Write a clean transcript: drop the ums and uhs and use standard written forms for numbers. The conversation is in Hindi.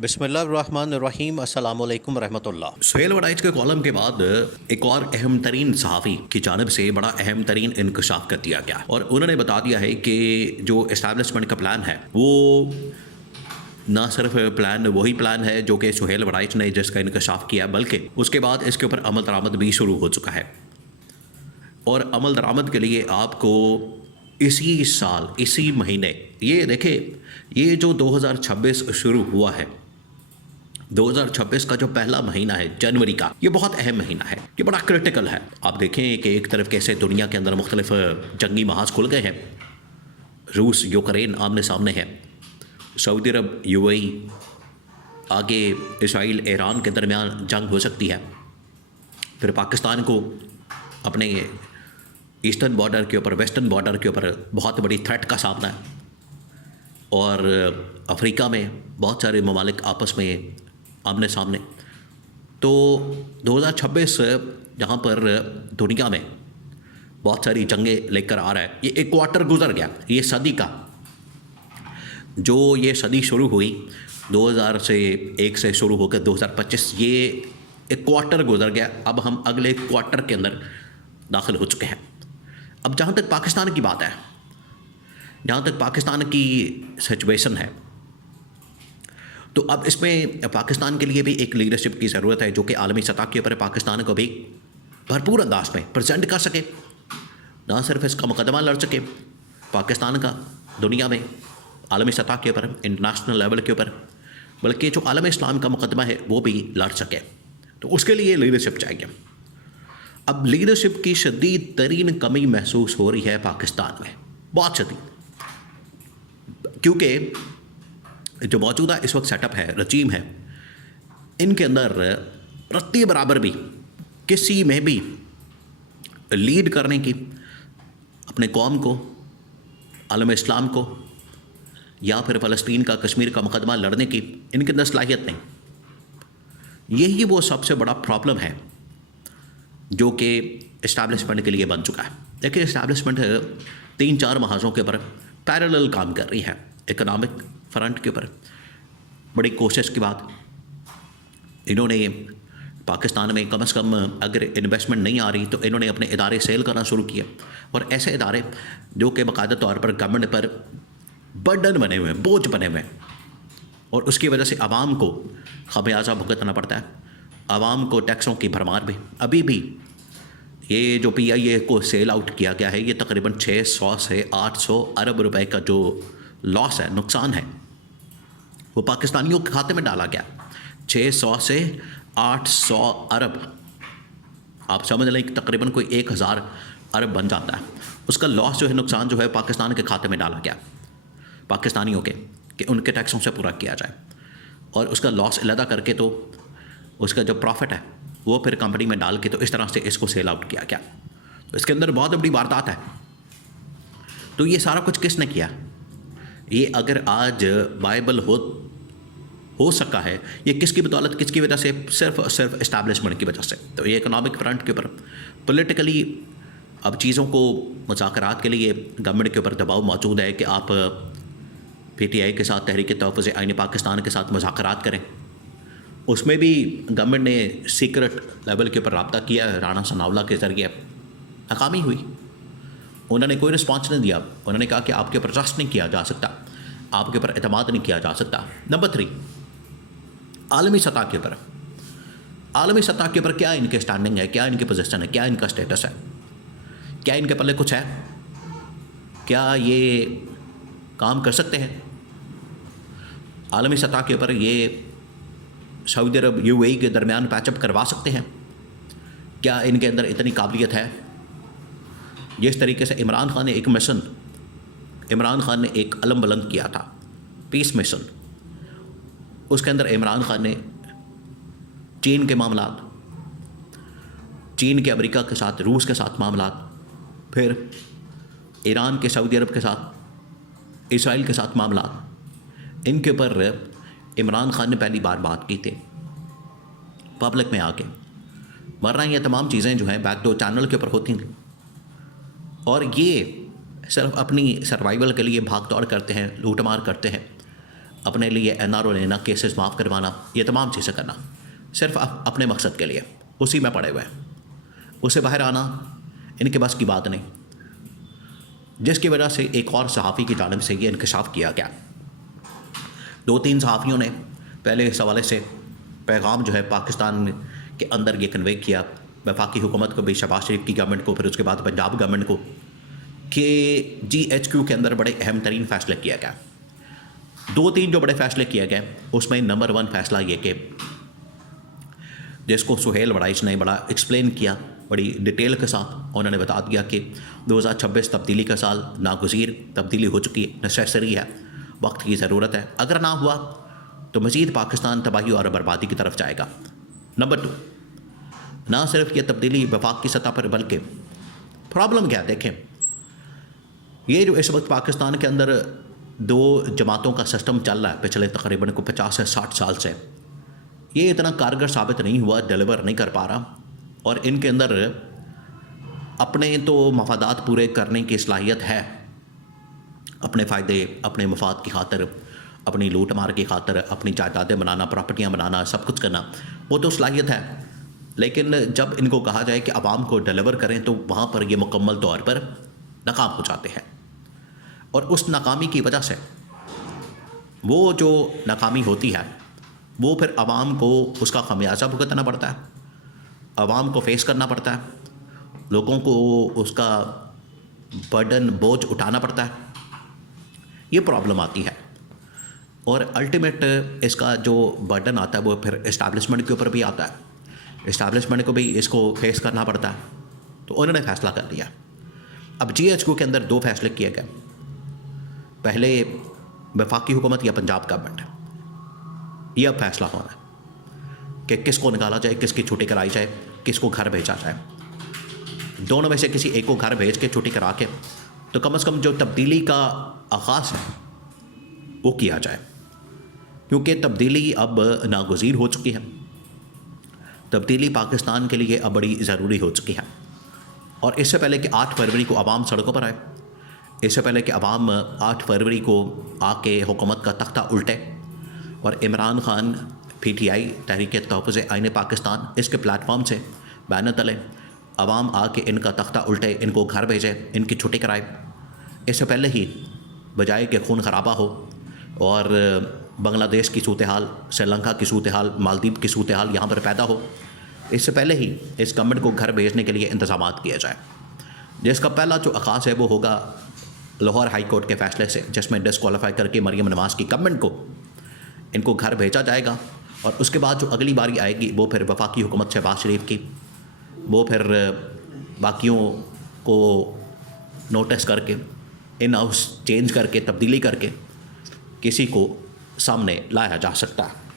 बिस्मिल्लाहिर्रहमानिर्रहीम अस्सलामुअलैकुम रहमतुल्लाह। सुहेल वड़ाइच के कॉलम के बाद एक और अहम तरीन सहाफ़ी की जानब से बड़ा अहम तरीन इंकशाफ कर दिया गया और उन्होंने बता दिया है कि जो इस्टेब्लिशमेंट का प्लान है वो ना सिर्फ वही प्लान है जो कि सुहेल वड़ाइच ने जिसका इंकशाफ किया, बल्कि उसके बाद इसके ऊपर अमल दरामद भी शुरू हो चुका है। और अमल दरामद के लिए आपको इसी साल इसी महीने, ये देखें, ये जो 2026 शुरू हुआ है, 2026 का जो पहला महीना है जनवरी का, ये बहुत अहम महीना है, ये बड़ा क्रिटिकल है। आप देखें कि एक तरफ कैसे दुनिया के अंदर मुख्तलिफ जंगी महाज खुल गए हैं, रूस यूक्रेन आमने सामने है, सऊदी अरब यूएई, आगे इसराइल ईरान के दरमियान जंग हो सकती है, फिर पाकिस्तान को अपने ईस्टर्न बॉर्डर के ऊपर, वेस्टर्न बॉर्डर के ऊपर बहुत बड़ी थ्रेट का सामना है, और अफ्रीका में बहुत सारे ममालिक आपस में आमने सामने। तो 2026 जहाँ पर दुनिया में बहुत सारी जंगें लेकर आ रहा है, ये एक क्वार्टर गुजर गया, ये सदी का जो ये सदी शुरू हुई 2001 से शुरू होकर 2025, ये एक क्वार्टर गुजर गया। अब हम अगले क्वार्टर के अंदर दाखिल हो चुके हैं। अब जहाँ तक पाकिस्तान की बात है, जहाँ तक पाकिस्तान की सिचुएशन है, तो अब इसमें पाकिस्तान के लिए भी एक लीडरशिप की ज़रूरत है जो कि आलमी सतह के ऊपर पाकिस्तान को भी भरपूर अंदाज में प्रेजेंट कर सके, ना सिर्फ इसका मुकदमा लड़ सके पाकिस्तान का दुनिया में आलमी सतह के ऊपर, इंटरनेशनल लेवल के ऊपर, बल्कि जो आलम इस्लाम का मुकदमा है वो भी लड़ सके। तो उसके लिए लीडरशिप चाहिए। अब लीडरशिप की शदीद तरीन कमी महसूस हो रही है पाकिस्तान में, बहुत शदीद, क्योंकि जो मौजूदा इस वक्त सेटअप है, रजीम है, इनके अंदर रत्ती बराबर भी किसी में भी लीड करने की, अपने कौम को, आलम इस्लाम को, या फिर फ़लस्तीन का, कश्मीर का मुकदमा लड़ने की इनके अंदर सलाहियत नहीं। यही वो सबसे बड़ा प्रॉब्लम है जो कि इस्टेब्लिशमेंट के लिए बन चुका है। देखिए, इस्टेब्लिशमेंट 3-4 महाजों के ऊपर पैरेलल काम कर रही है। इकोनॉमिक फ्रंट के ऊपर बड़ी कोशिश के बाद इन्होंने पाकिस्तान में कम से कम अगर इन्वेस्टमेंट नहीं आ रही तो इन्होंने अपने इदारे सेल करना शुरू किए, और ऐसे इदारे जो कि बाकायदा तौर पर गवर्नमेंट पर बर्डन बने हुए हैं, बोझ बने हुए हैं, और उसकी वजह से आवाम को खमियाजा भुगतना पड़ता है, आवाम को टैक्सों की भरमार भी। अभी भी ये जो PIA को सेल आउट किया गया है, ये तकरीबन 600 से 800 अरब रुपए का जो लॉस है, नुकसान है, वो पाकिस्तानियों के खाते में डाला गया। 600 से 800 अरब, आप समझ लें कि तकरीबन कोई 1000 अरब बन जाता है। उसका लॉस जो है, नुकसान जो है, पाकिस्तान के खाते में डाला गया, पाकिस्तानियों के, कि उनके टैक्सों से पूरा किया जाए, और उसका लॉस अलहदा करके तो उसका जो प्रॉफिट है वो फिर कंपनी में डाल के, तो इस तरह से इसको सेल आउट किया गया। तो इसके अंदर बहुत बड़ी वारदात है। तो ये सारा कुछ किसने किया? ये अगर आज बाइबल हो सका है, ये किसकी बदौलत, किसकी वजह से? सिर्फ और सिर्फ इस्टेब्लिशमेंट की वजह से। तो ये इकोनॉमिक फ्रंट के ऊपर पॉलिटिकली अब चीज़ों को मुज़ाकरात के लिए गवर्नमेंट के ऊपर दबाव मौजूद है कि आप PTI के साथ, तहरीक तहफ़्फ़ुज़ आईन पाकिस्तान के साथ मुज़ाकरात करें। उसमें भी गवर्नमेंट ने सीक्रेट लेवल के ऊपर रब्ता किया, राणा सनाउल्लाह के ज़रिए, नाकामी हुई। उन्होंने कोई रिस्पॉन्स नहीं दिया। उन्होंने कहा कि आपके ऊपर ट्रस्ट नहीं किया जा सकता, आपके ऊपर एतमाद नहीं किया जा सकता। नंबर 3, आलमी सतह के ऊपर, आलमी सतह के ऊपर क्या इनके स्टैंडिंग है, क्या इनकी पोजीशन है, क्या इनका स्टेटस है, क्या इनके पल्ले कुछ है, क्या ये काम कर सकते हैं? आलमी सतह के ऊपर ये सऊदी अरब UAE के दरमियान पैचअप करवा सकते हैं? क्या इनके अंदर इतनी काबिलियत है? जिस तरीके से इमरान खान ने एक मिशन, इमरान खान ने एक अलम बुलंद किया था, पीस मिशन, उसके अंदर इमरान खान ने चीन के मामलात, चीन के अमेरिका के साथ, रूस के साथ मामलात, फिर ईरान के सऊदी अरब के साथ, इसराइल के साथ मामलात, इनके ऊपर इमरान खान ने पहली बार बात की थी पब्लिक में आके, वरना ये तमाम चीज़ें जो हैं बैकडोर चैनल के ऊपर होती थी, और ये सिर्फ अपनी सर्वाइवल के लिए भाग दौड़ करते हैं, लूट मार करते हैं, अपने लिए NRO लेना, केसेस माफ़ करवाना, ये तमाम चीज़ें करना सिर्फ अपने मकसद के लिए, उसी में पड़े हुए हैं। उससे बाहर आना इनके बस की बात नहीं, जिसकी वजह से एक और सहाफ़ी की जानिब से ये इंकशाफ किया गया। 2-3 सहाफ़ियों ने पहले इस हवाले से पैगाम जो है पाकिस्तान के अंदर ये कन्वे किया, वफाकी हुकूमत को भी, शहबाज शरीफ की गवर्नमेंट को, फिर उसके बाद पंजाब गवर्नमेंट को, कि GHQ के अंदर बड़े अहम तरीन फ़ैसले किया गया। 2-3 जो बड़े फ़ैसले किए गए उसमें नंबर 1 फ़ैसला ये कि जिसको सुहेल वड़ाइश ने बड़ा एक्सप्लेन किया बड़ी डिटेल के साथ, उन्होंने बता दिया कि 2026 तब्दीली का साल नागुज़ीर, तब्दीली हो चुकी है, नेसेसरी है, वक्त की ज़रूरत है। अगर ना हुआ तो मज़ीद पाकिस्तान तबाही और बर्बादी की तरफ जाएगा। नंबर 2, ना सिर्फ ये तब्दीली वफाक की सतह पर, बल्कि प्रॉब्लम क्या है देखें, ये जो इस वक्त पाकिस्तान के अंदर 2 जमातों का सिस्टम चल रहा है पिछले तकरीबन को 50 से 60 साल से, ये इतना कारगर साबित नहीं हुआ, डिलीवर नहीं कर पा रहा, और इनके अंदर अपने तो मफादात पूरे करने की सलाहियत है, अपने फ़ायदे, अपने मफाद की खातर, अपनी लूट मार की खातर, अपनी जायदादें बनाना, प्रॉपर्टियाँ बनाना, सब कुछ करना, वो तो सलाहियत है। लेकिन जब इनको कहा जाए कि आवाम को डिलीवर करें तो वहाँ पर ये मुकम्मल तौर पर नाकाम हो जाते हैं, और उस नाकामी की वजह से वो जो नाकामी होती है वो फिर आवाम को उसका खमियाजा भुगतना पड़ता है, आवाम को फेस करना पड़ता है, लोगों को उसका बर्डन, बोझ उठाना पड़ता है, ये प्रॉब्लम आती है। और अल्टीमेट इसका जो बर्डन आता है वो फिर इस्टेब्लिशमेंट के ऊपर भी आता है, इस्टेब्लिशमेंट को भी इसको फेस करना पड़ता है। तो उन्होंने फ़ैसला कर लिया। अब GHQ के अंदर 2 फैसले किए गए। पहले वफाकी हुकूमत या पंजाब गवर्नमेंट, ये अब फैसला होना है कि किसको निकाला जाए, किसकी छुट्टी कराई जाए, किसको घर भेजा जाए। दोनों में से किसी एक को घर भेज के छुट्टी करा के तो कम से कम जो तब्दीली का आगाज़ है वो किया जाए, क्योंकि तब्दीली अब नागुज़ीर हो चुकी है। तब्दीली पाकिस्तान के लिए अब बड़ी ज़रूरी हो चुकी है। और इससे पहले कि 8 फरवरी को आवाम सड़कों पर आए, इससे पहले कि आवाम 8 फरवरी को आके हुकूमत का तख्ता उल्टे और इमरान खान PTI तहरीक तहफ़्फ़ुज़ आईन पाकिस्तान इसके प्लेटफॉर्म से बैनर तले आवाम आके इनका तख्ता उल्टे, इनको घर भेजे, इनकी छुट्टी कराए, इससे पहले ही बजाय कि खून खराबा हो और बांग्लादेश की सूरत हाल, श्रीलंका की सूरत हाल, मालदीव की सूरत हाल यहाँ पर पैदा हो, इससे पहले ही इस गवर्नमेंट को घर भेजने के लिए इंतज़ाम किए जाए। जिसका पहला जो आगाज़ है वो होगा लाहौर हाई कोर्ट के फ़ैसले से, जिसमें डिस्क्वालीफाई करके मरियम नवाज़ की गवर्नमेंट को इनको घर भेजा जाएगा। और उसके बाद जो अगली बारी आएगी वो फिर वफाकी हुकूमत शहबाज शरीफ की, वो फिर बाकियों को नोटिस करके, इन हाउस चेंज करके, तब्दीली करके किसी को सामने लाया जा सकता है।